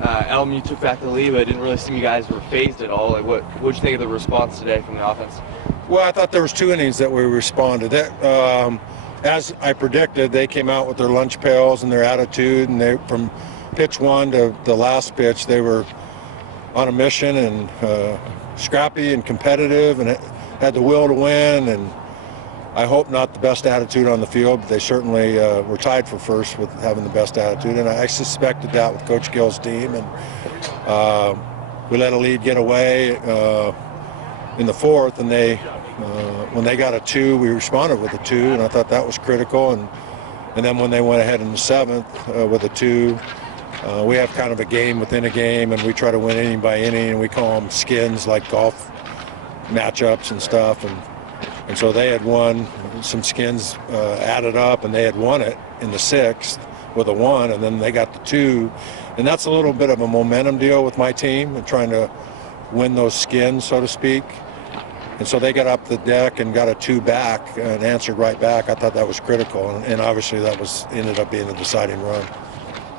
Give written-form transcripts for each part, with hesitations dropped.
Elm, you took back the lead, but it didn't really seem you guys were phased at all. Like, what'd you think of the response today from the offense? Well, I thought there was 2 innings that we responded. As I predicted, they came out with their lunch pails and their attitude, and from pitch 1 to the last pitch, they were on a mission and scrappy and competitive, and had the will to win. And I hope not the best attitude on the field, but they certainly were tied for first with having the best attitude, and I suspected that with Coach Gill's team. And we let a lead get away in the 4th, and when they got a 2, we responded with a 2, and I thought that was critical. And then when they went ahead in the 7th with a 2, we have kind of a game within a game, and we try to win inning by inning, and we call them skins, like golf matchups and stuff. And so they had won some skins added up, and they had won it in the 6th with a 1, and then they got the 2. And that's a little bit of a momentum deal with my team and trying to win those skins, so to speak. And so they got up the deck and got a 2 back and answered right back. I thought that was critical, and obviously that ended up being the deciding run.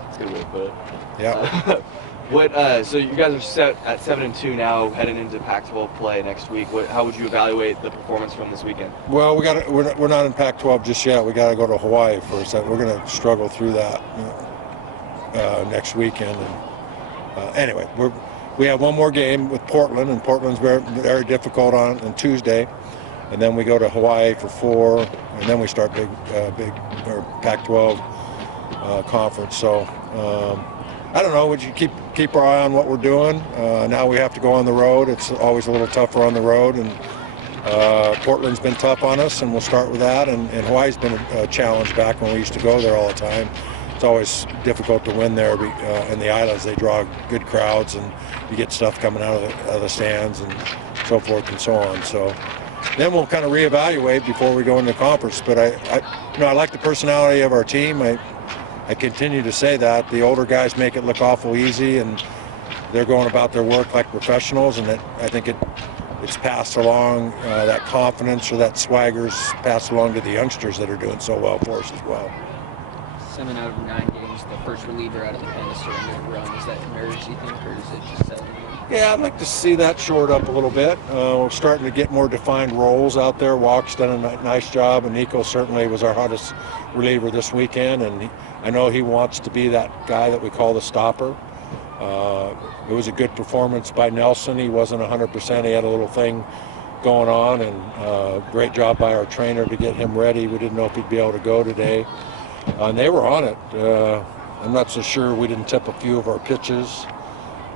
That's a good way to put it. Yeah. So you guys are set at 7-2 now, heading into Pac-12 play next week. How would you evaluate the performance from this weekend? Well, we're not in Pac-12 just yet. We got to go to Hawaii first. We're going to struggle through that next weekend. And anyway, we have one more game with Portland, and Portland's very, very difficult on Tuesday, and then we go to Hawaii for 4, and then we start big Pac-12 conference. So I don't know. Would you keep our eye on what we're doing? Now we have to go on the road. It's always a little tougher on the road, and Portland's been tough on us, and we'll start with that. And Hawaii's been a challenge back when we used to go there all the time. It's always difficult to win there in the islands. They draw good crowds, and you get stuff coming out of the stands and so forth and so on. So then we'll kind of reevaluate before we go into conference. But I like the personality of our team. I continue to say that. The older guys make it look awful easy, and they're going about their work like professionals, and I think it's passed along, that confidence or that swagger's passed along to the youngsters that are doing so well for us as well. 7 out of 9 games, the first reliever out of the pen is starting to run. Is that nerves, you think, or is it just settling in? Yeah, I'd like to see that shored up a little bit. We're starting to get more defined roles out there. Walk's done a nice job, and Nico certainly was our hottest reliever this weekend, and I know he wants to be that guy that we call the stopper. It was a good performance by Nelson. He wasn't 100%. He had a little thing going on, and great job by our trainer to get him ready. We didn't know if he'd be able to go today. And they were on it. I'm not so sure we didn't tip a few of our pitches.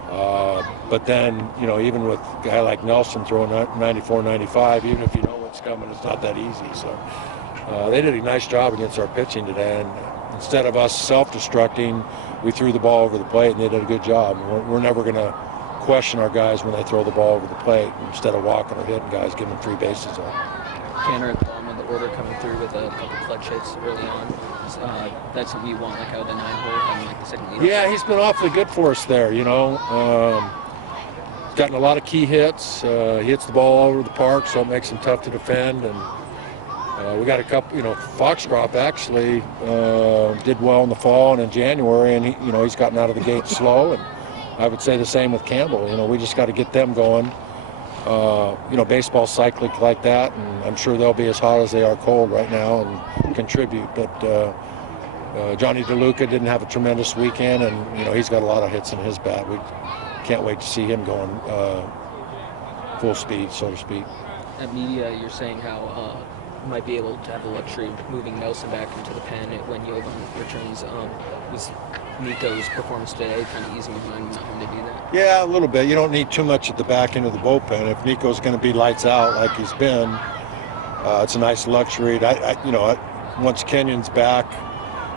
But then, even with a guy like Nelson throwing 94, 95, even if you know what's coming, it's not that easy. So they did a nice job against our pitching today. And instead of us self-destructing, we threw the ball over the plate, and they did a good job. We're never going to question our guys when they throw the ball over the plate. Instead of walking or hitting guys, give them 3 bases on. Canner at the bottom of the order coming through with a couple clutch hits early on. That's what we want, like out of the 9 hole and like the second lead. Yeah, he's been awfully good for us there, gotten a lot of key hits. He hits the ball all over the park, so it makes him tough to defend. And we got a couple, Foxcroft actually did well in the fall and in January, and he's gotten out of the gate slow. And I would say the same with Campbell. We just got to get them going. Baseball's cyclic like that, and I'm sure they'll be as hot as they are cold right now and contribute. But Johnny DeLuca didn't have a tremendous weekend, and he's got a lot of hits in his bat. We can't wait to see him going full speed, so to speak. At media, you're saying how you might be able to have the luxury of moving Nelson back into the pen when Yovan returns. Was Nico's performance today kind of easing your mind not having to do that? Yeah, a little bit. You don't need too much at the back end of the bullpen. If Nico's going to be lights out like he's been, it's a nice luxury. Once Kenyon's back,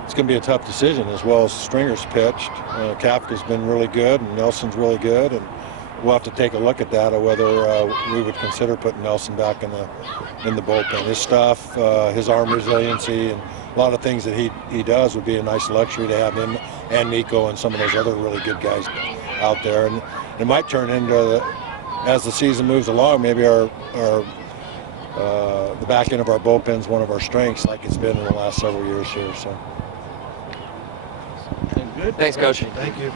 it's going to be a tough decision, as well as Stringer's pitched. Kafka's been really good, and Nelson's really good, and we'll have to take a look at that, or whether we would consider putting Nelson back in the bullpen. His stuff, his arm resiliency, and a lot of things that he does would be a nice luxury to have him and Nico and some of those other really good guys out there. And it might turn into, as the season moves along, maybe the back end of our bullpen's one of our strengths, like it's been in the last several years here. So. Thanks, Coach. Thank you.